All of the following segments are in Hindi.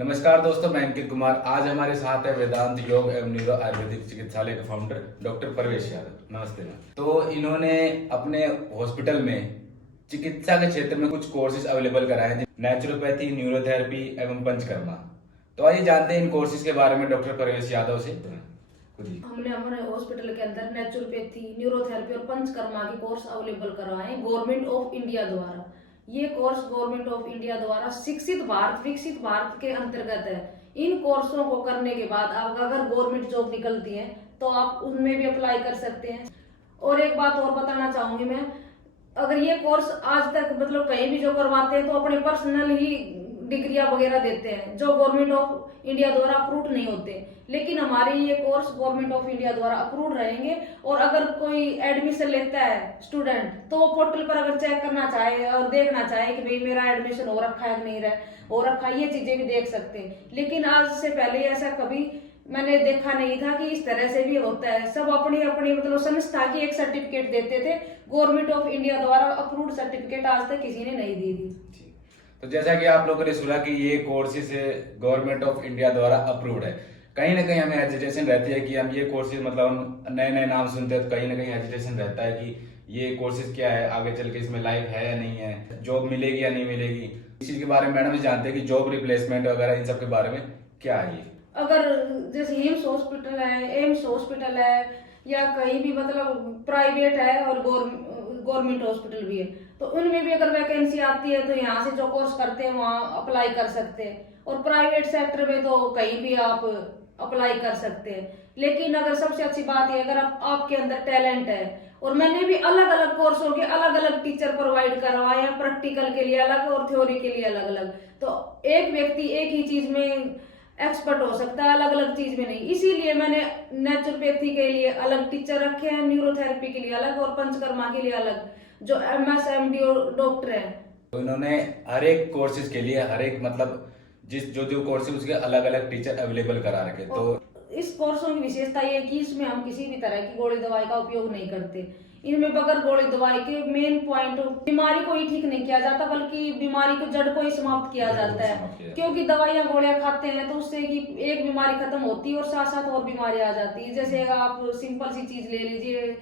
नमस्कार दोस्तों, मैं अंकित कुमार। आज हमारे साथ है वेदांत योग एवं न्यूरो आयुर्वेदिक चिकित्सालय के फाउंडर डॉक्टर परवेश यादव। नमस्ते मैम। तो इन्होंने अपने हॉस्पिटल में चिकित्सा के क्षेत्र में कुछ कोर्सेज अवेलेबल कराए हैं, नेचुरोपैथी, न्यूरोथेरेपी एवं पंचकर्मा। तो आइए जानते हैं इन कोर्सेज के बारे में डॉक्टर परवेश यादव से। हमने हमारे हॉस्पिटल के अंदर नेचुरोपैथी, न्यूरोथेरेपी और पंचकर्मा के कोर्स अवेलेबल करवाए हैं गवर्नमेंट ऑफ इंडिया द्वारा। ये कोर्स गवर्नमेंट ऑफ इंडिया द्वारा शिक्षित भारत विकसित भारत के अंतर्गत है। इन कोर्सों को करने के बाद आप अगर गवर्नमेंट जॉब निकलती है तो आप उनमें भी अप्लाई कर सकते हैं। और एक बात और बताना चाहूंगी मैं, अगर ये कोर्स आज तक कहीं भी जो करवाते हैं तो अपने पर्सनल ही डिग्रियां वगैरह देते हैं जो गवर्नमेंट ऑफ इंडिया द्वारा अप्रूव नहीं होते, लेकिन हमारे ये कोर्स गवर्नमेंट ऑफ इंडिया द्वारा अप्रूव रहेंगे। और अगर कोई एडमिशन लेता है स्टूडेंट तो वो पोर्टल पर अगर चेक करना चाहे और देखना चाहे कि भाई मेरा एडमिशन हो रखा है कि नहीं हो रखा है, ये चीजें भी देख सकते हैं। लेकिन आज से पहले ऐसा कभी मैंने देखा नहीं था कि इस तरह से भी होता है। सब अपनी अपनी संस्था की एक सर्टिफिकेट देते थे, गवर्नमेंट ऑफ इंडिया द्वारा अप्रूव्ड सर्टिफिकेट आज तक किसी ने नहीं दी थी। तो जैसा कि आप लोगों ने सुना कि ये कोर्सेज गवर्नमेंट ऑफ इंडिया द्वारा अप्रूव्ड है, कहीं ना कहीं हमें हेजिटेशन रहती है कि हम ये कोर्सेज हम नए नए नाम सुनते हैं तो कहीं ना कहीं हेजिटेशन रहता है कि ये कोर्सेज क्या है, आगे चल के इसमें लाइफ है या नहीं है, जॉब मिलेगी या नहीं मिलेगी। इस चीज के बारे में मैडम जानते हैं कि जॉब रिप्लेसमेंट वगैरह इन सब के बारे में क्या है ये। अगर जैसे एम्स हॉस्पिटल है, एम्स हॉस्पिटल है, या कहीं भी प्राइवेट है और गवर्नमेंट हॉस्पिटल भी है, तो उनमें भी अगर वैकेंसी आती है तो यहाँ से जो कोर्स करते हैं वहाँ अप्लाई कर सकते हैं। और प्राइवेट सेक्टर में तो कहीं भी आप अप्लाई कर सकते हैं। लेकिन अगर सबसे अच्छी बात है, अगर आपके अंदर टैलेंट है, और मैंने भी अलग अलग कोर्सों के अलग अलग टीचर प्रोवाइड करवाए हैं, प्रैक्टिकल के लिए अलग और थ्योरी के लिए अलग अलग। तो एक व्यक्ति एक ही चीज में एक्सपर्ट हो सकता है, अलग अलग चीज में नहीं। इसीलिए मैंने नेचुरोपैथी के लिए अलग टीचर रखे हैं, न्यूरोथेरेपी के लिए अलग और पंचकर्मा के लिए अलग, जो MS MD डॉक्टर है। तो इन्होंने हर एक कोर्सेज के लिए हर एक जिस जो जो कोर्सेज उसके अलग अलग टीचर अवेलेबल करा रखे। तो इस कोर्सों की विशेषता ये है कि इसमें हम किसी भी तरह की गोली दवाई का उपयोग नहीं करते। इनमें बगैर गोली दवाई के मेन पॉइंट बीमारी को ही ठीक नहीं किया जाता, बल्कि बीमारी को जड़ को ही समाप्त किया जाता है। क्योंकि दवाइयां गोलियां खाते हैं तो उससे कि एक बीमारी खत्म होती है और साथ साथ और बीमारी आ जाती है। जैसे आप सिंपल सी चीज ले लीजिए,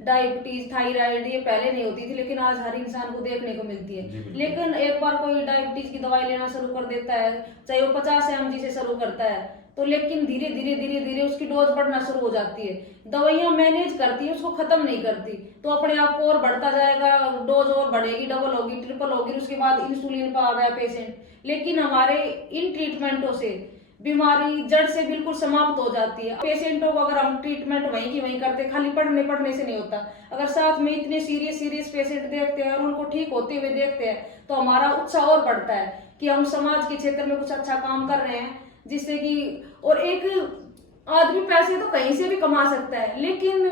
डायबिटीज, थायराइड, ये पहले नहीं होती थी लेकिन आज हर इंसान को देखने को मिलती है। लेकिन एक बार कोई डायबिटीज की दवाई लेना शुरू कर देता है, चाहे वो 50 mg से शुरू करता है, तो लेकिन धीरे धीरे धीरे धीरे उसकी डोज बढ़ना शुरू हो जाती है। दवाइयां मैनेज करती है, उसको खत्म नहीं करती, तो अपने आप को और बढ़ता जाएगा, डोज और बढ़ेगी, डबल होगी, ट्रिपल होगी, उसके बाद इंसुलिन पर आ गया पेशेंट। लेकिन हमारे इन ट्रीटमेंटों से बीमारी जड़ से बिल्कुल समाप्त हो जाती है। पेशेंटों को अगर हम ट्रीटमेंट वहीं की वहीं करते, खाली पढ़ने से नहीं होता। अगर साथ में इतने सीरियस पेशेंट देखते हैं और उनको ठीक होते हुए देखते हैं तो हमारा उत्साह और बढ़ता है कि हम समाज के क्षेत्र में कुछ अच्छा काम कर रहे हैं, जिससे कि और एक आदमी पैसे तो कहीं से भी कमा सकता है। लेकिन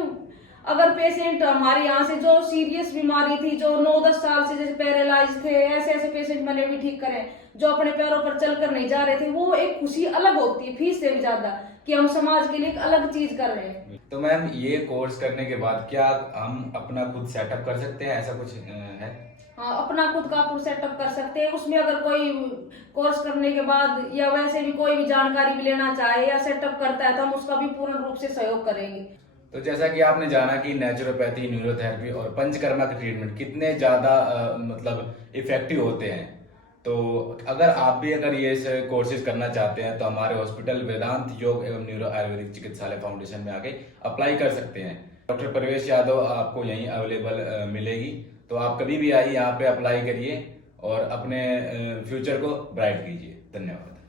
अगर पेशेंट हमारे यहाँ से जो सीरियस बीमारी थी, जो 9-10 साल से जैसे पैरालाइज थे, ऐसे पेशेंट मैंने भी ठीक करे, जो अपने पैरों पर चलकर नहीं जा रहे थे, वो एक खुशी अलग होती है फीस से भी ज्यादा, कि हम समाज के लिए एक अलग चीज कर रहे हैं। तो मैम ये कोर्स करने के बाद क्या हम अपना खुद सेटअप कर सकते हैं, ऐसा कुछ है? हाँ, अपना खुद का सेटअप कर सकते हैं। उसमें अगर कोई कोर्स करने के बाद या वैसे भी कोई भी जानकारी भी लेना चाहे या सेटअप करता है तो हम उसका भी पूर्ण रूप से सहयोग करेंगे। तो जैसा कि आपने जाना कि नेचुरोपैथी, न्यूरोथेरेपी और पंचकर्मा के ट्रीटमेंट कितने ज्यादा इफेक्टिव होते हैं, तो अगर आप भी ये कोर्सेज करना चाहते हैं तो हमारे हॉस्पिटल वेदांत योग एवं न्यूरो आयुर्वेदिक चिकित्सालय फाउंडेशन में आके अप्लाई कर सकते हैं। डॉक्टर परवेश यादव आपको यहीं अवेलेबल मिलेगी, तो आप कभी भी आइए, यहाँ पे अप्लाई करिए और अपने फ्यूचर को ब्राइट कीजिए। धन्यवाद।